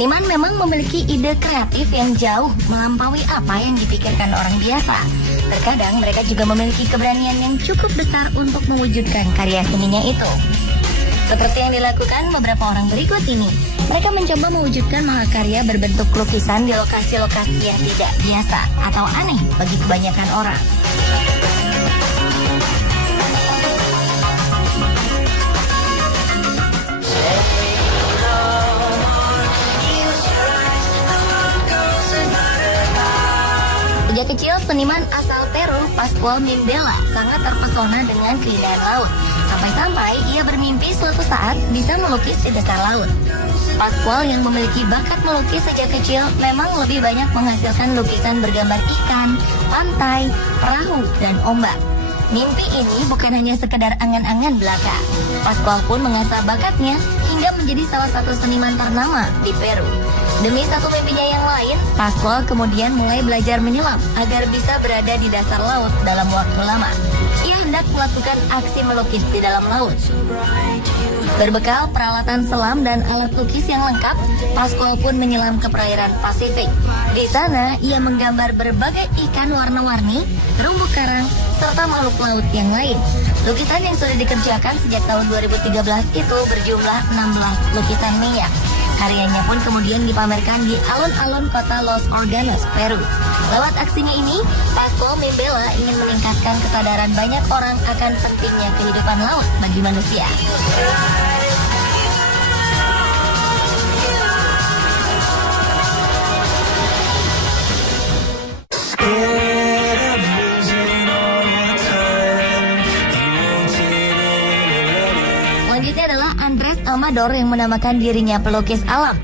Seniman memang memiliki ide kreatif yang jauh melampaui apa yang dipikirkan orang biasa. Terkadang mereka juga memiliki keberanian yang cukup besar untuk mewujudkan karya seninya itu. Seperti yang dilakukan beberapa orang berikut ini. Mereka mencoba mewujudkan mahakarya berbentuk lukisan di lokasi-lokasi yang tidak biasa atau aneh bagi kebanyakan orang. Sejak kecil, seniman asal Peru, Pascual Mimbela, sangat terpesona dengan keindahan laut. Sampai-sampai ia bermimpi suatu saat bisa melukis di dasar laut. Pascual yang memiliki bakat melukis sejak kecil memang lebih banyak menghasilkan lukisan bergambar ikan, pantai, perahu, dan ombak. Mimpi ini bukan hanya sekedar angan-angan belaka. Pascual pun mengasah bakatnya hingga menjadi salah satu seniman ternama di Peru. Demi satu mimpinya yang lain, Pascual kemudian mulai belajar menyelam agar bisa berada di dasar laut dalam waktu lama. Ia hendak melakukan aksi melukis di dalam laut. Berbekal peralatan selam dan alat lukis yang lengkap, Pascual pun menyelam ke perairan Pasifik. Di sana, ia menggambar berbagai ikan warna-warni, terumbu karang, serta makhluk laut yang lain. Lukisan yang sudah dikerjakan sejak tahun 2013 itu berjumlah 16 lukisan minyak. Karyanya pun kemudian dipamerkan di alun-alun kota Los Órganos, Peru. Lewat aksinya ini, Pascual Mimbela ingin meningkatkan kesadaran banyak orang akan pentingnya kehidupan laut bagi manusia. Selanjutnya adalah Andrés Amador yang menamakan dirinya pelukis alam.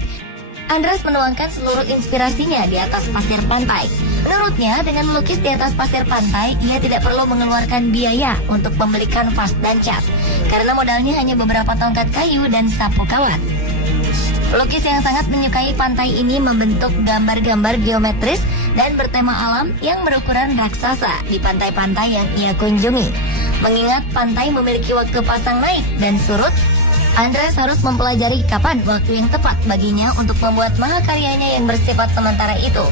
Andrés menuangkan seluruh inspirasinya di atas pasir pantai. Menurutnya, dengan melukis di atas pasir pantai, ia tidak perlu mengeluarkan biaya untuk membeli kanvas dan cat, karena modalnya hanya beberapa tongkat kayu dan sapu kawat. Pelukis yang sangat menyukai pantai ini membentuk gambar-gambar geometris dan bertema alam yang berukuran raksasa di pantai-pantai yang ia kunjungi. Mengingat pantai memiliki waktu pasang naik dan surut, Andrés harus mempelajari kapan waktu yang tepat baginya untuk membuat mahakaryanya yang bersifat sementara itu.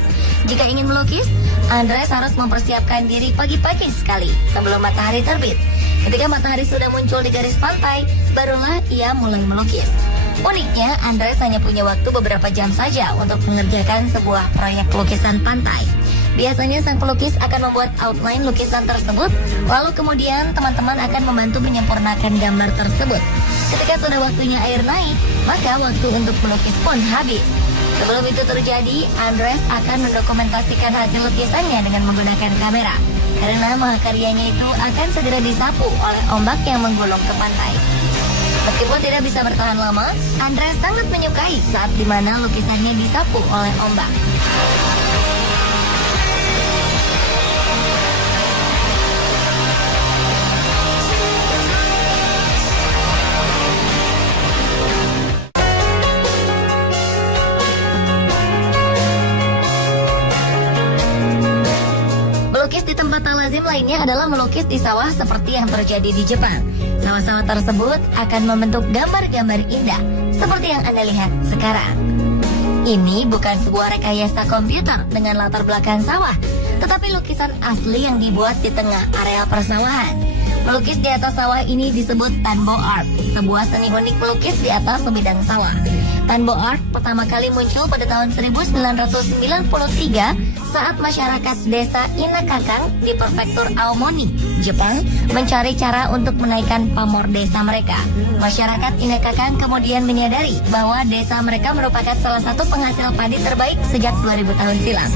Jika ingin melukis, Andrés harus mempersiapkan diri pagi-pagi sekali sebelum matahari terbit. Ketika matahari sudah muncul di garis pantai, barulah ia mulai melukis. Uniknya, Andrés hanya punya waktu beberapa jam saja untuk mengerjakan sebuah proyek lukisan pantai. Biasanya sang pelukis akan membuat outline lukisan tersebut, lalu kemudian teman-teman akan membantu menyempurnakan gambar tersebut. Ketika sudah waktunya air naik, maka waktu untuk melukis pun habis. Sebelum itu terjadi, Andrés akan mendokumentasikan hasil lukisannya dengan menggunakan kamera, karena mahakaryanya itu akan segera disapu oleh ombak yang menggulung ke pantai. Meskipun tidak bisa bertahan lama, Andrés sangat menyukai saat dimana lukisannya disapu oleh ombak. Melukis di tempat tak lazim lainnya adalah melukis di sawah seperti yang terjadi di Jepang. Sawah-sawah tersebut akan membentuk gambar-gambar indah seperti yang Anda lihat sekarang. Ini bukan sebuah rekayasa komputer dengan latar belakang sawah, tetapi lukisan asli yang dibuat di tengah area persawahan. Melukis di atas sawah ini disebut Tanbo Art, sebuah seni unik melukis di atas sebidang sawah. Tanbo Art pertama kali muncul pada tahun 1993 saat masyarakat desa Inakakang di prefektur Aomori, Jepang, mencari cara untuk menaikkan pamor desa mereka. Masyarakat Inakakang kemudian menyadari bahwa desa mereka merupakan salah satu penghasil padi terbaik sejak 2000 tahun silam.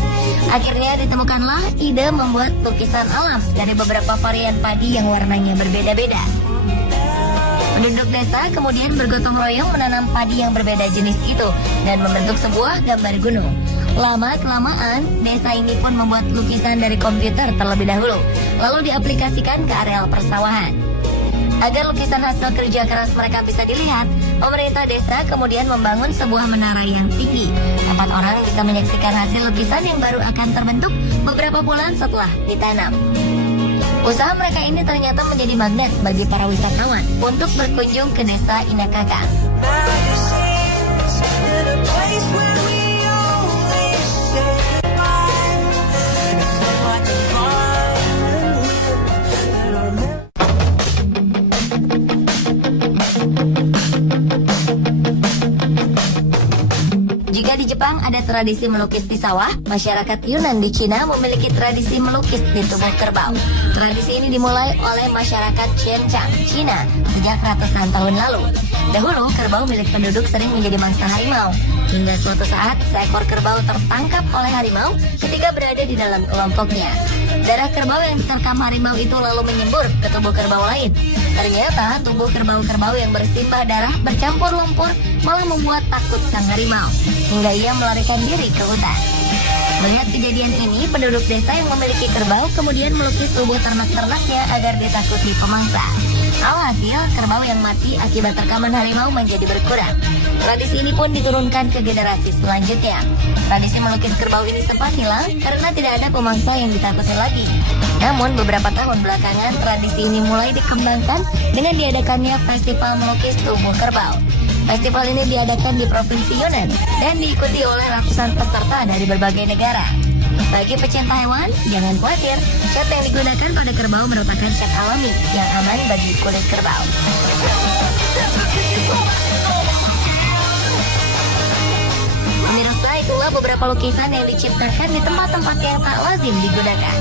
Akhirnya ditemukanlah ide membuat lukisan alam dari beberapa varian padi yang warnanya berbeda-beda. Penduduk desa kemudian bergotong royong menanam padi yang berbeda jenis itu dan membentuk sebuah gambar gunung. Lama-kelamaan, desa ini pun membuat lukisan dari komputer terlebih dahulu, lalu diaplikasikan ke areal persawahan. Agar lukisan hasil kerja keras mereka bisa dilihat, pemerintah desa kemudian membangun sebuah menara yang tinggi. Tempat orang bisa menyaksikan hasil lukisan yang baru akan terbentuk beberapa bulan setelah ditanam. Usaha mereka ini ternyata menjadi magnet bagi para wisatawan untuk berkunjung ke desa Inakakang. Jika di Jepang ada tradisi melukis di sawah, masyarakat Yunan di Cina memiliki tradisi melukis di tubuh kerbau. Tradisi ini dimulai oleh masyarakat Qianchang, Cina, sejak ratusan tahun lalu. Dahulu, kerbau milik penduduk sering menjadi mangsa harimau. Hingga suatu saat, seekor kerbau tertangkap oleh harimau ketika berada di dalam kelompoknya. Darah kerbau yang diterkam harimau itu lalu menyembur ke tubuh kerbau lain. Ternyata tubuh kerbau-kerbau yang bersimbah darah bercampur lumpur malah membuat takut sang harimau, hingga ia melarikan diri ke hutan. Melihat kejadian ini, penduduk desa yang memiliki kerbau kemudian melukis tubuh ternak-ternaknya agar ditakuti pemangsa. Alhasil, kerbau yang mati akibat terkaman harimau menjadi berkurang. Tradisi ini pun diturunkan ke generasi selanjutnya. Tradisi melukis kerbau ini sempat hilang karena tidak ada pemangsa yang ditakuti lagi. Namun, beberapa tahun belakangan, tradisi ini mulai dikembangkan dengan diadakannya festival melukis tubuh kerbau. Festival ini diadakan di Provinsi Yunnan dan diikuti oleh ratusan peserta dari berbagai negara. Bagi pecinta hewan, jangan khawatir, cat yang digunakan pada kerbau merupakan cat alami yang aman bagi kulit kerbau. Pemirsa, itulah beberapa lukisan yang diciptakan di tempat-tempat yang tak lazim digunakan.